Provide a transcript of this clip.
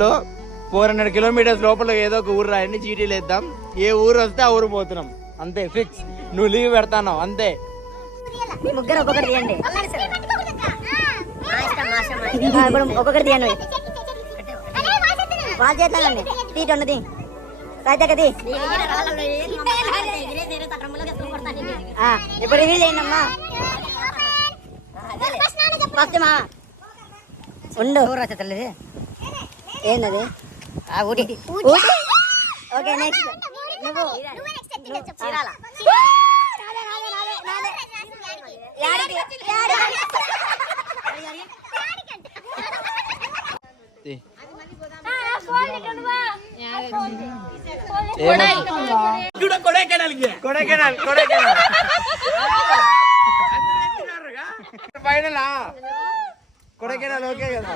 400 kilometres లోపల ఏదో ఒక ఊరు రాయండి, చీటీలు వేద్దాం. ఏ ఊరు వస్తే ఆ ఊరు పోతున్నాం, అంతే ఫిక్స్. నువ్వు లీవ్ పెడతాను అంతే. ముగ్గురు ఒక్కొక్కటి తీయండి, ఒక్కొక్కటి తీయండి. వాళ్ళు చేస్తానండి తీటి ఉన్నది రాజకది ఇప్పుడు రివీల్ చేయండి అమ్మా. ఫస్ట్ మా ఉండు తల్లిది ఏంటది ఊటీ. ఓకే నెక్స్ట్ నువ్వు ఫైనల్ కొడైకెనాల్ ఓకే కదా.